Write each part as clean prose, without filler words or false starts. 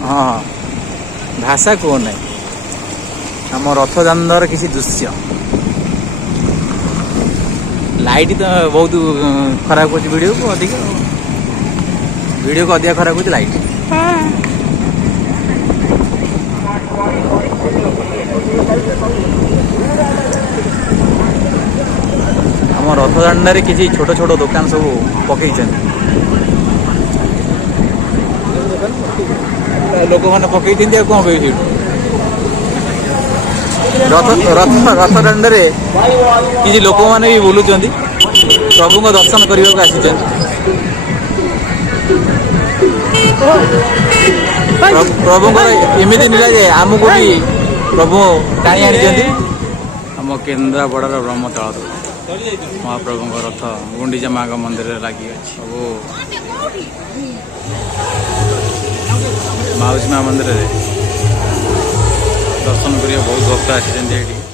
हाँ भाषा कह ना आम रथ दांडर किसी दृश्य लाइट तो बहुत खराब कर वीडियो को अधिक खराब कर लाइट आम रथ दांडे किसी छोट छोट दुकान सब पकई लोक मैंने पकई कौन कह रथ दांडे किसी लोक मैंने भी बुलूं प्रभु दर्शन करने को आसी प्रभु एमती नीला जे आमको भी प्रभु टाणी आनी आम केन्द्रापड़ार ब्रह्मतल महाप्रभु रथ गुंडीचा माँ मंदिर लगी सब माउसी माँ मंदिर दर्शन करिए बहुत भक्त आसी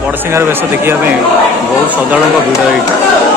बड़सिंगार वेश देखा बहुत श्रद्धा भिड़